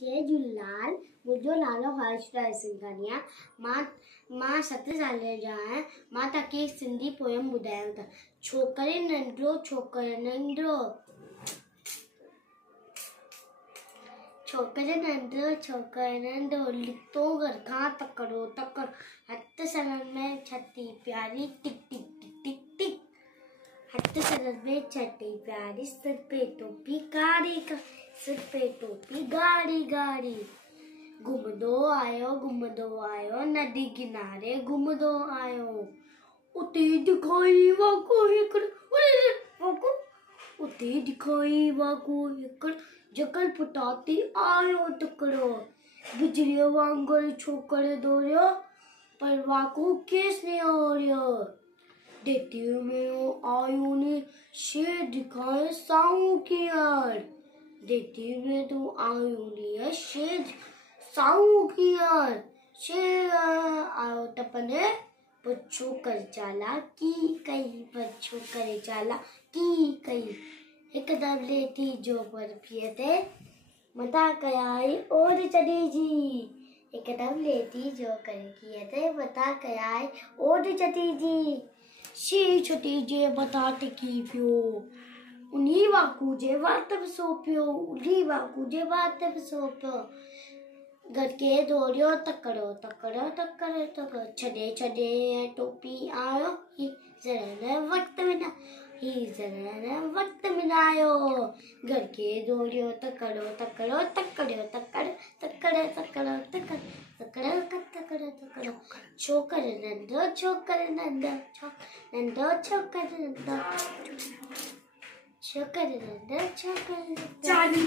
जय झूलेलाल। मुंहिंजो नालो हर्षराज सिंघानिया। मां 7 साल जा आहियां। मां तव्हांखे सिंधी पोयम ॿुधायांव था। छोकिरे नंढो छोकिरे नंढो, छोकिरे नंढो छोकिरे नंढो, लितो घर खां तकड़ो तकड़ो, हथ सरन में छटी प्यारी टिक टिक टिक टिक टिक, हथ सरन में छटी प्यारी, सिर पे टोपी कारी का, सिर पे टोपी गाड़ी गाड़ी, घुमदो आयो नदी किनारे घुमदो आयो, उते दिखाई वाको हिकड़ उते दिखाई वाको हिकड़, जकल पुटाती आयो टकरो, बिजली वांगुर छोकर दौड़ियो, पर वाको केस नहीं आयो, देती में आयो ने शेर दिखाए साऊ की यार, देती में तो आयो ने शेर साऊ की यार, शेर आयो तपने बच्चों कर चाला की कई, बच्चों कर चाला की कई, एकदम लेती जो पर पिए थे मता कयाई और चढ़ी जी, एकदम लेती जो कर किए थे मता कयाई और चढ़ी जी, शी छटी जे बताते की पियो, उन्हीं वाकू जे बात सो पियो, उन्हीं वाकू जे बात सो पियो, घर के दौड़ियो तकड़ो तकड़ो तकड़ो तकड़ो, छड़े छड़े टोपी आयो ही जरा वक्त बिना, ही जरा वक्त मिलायो, घर के दौड़ियो तकड़ो तकड़ो तकड़ो तकड़ तकड़ो तकड़ो तकड़ तकड़ो तकड़ो तकड़ो, छोकर नंढो छोकर नंढो नंढो छोकर नंढो छोकर नंढो छोकर नंढो।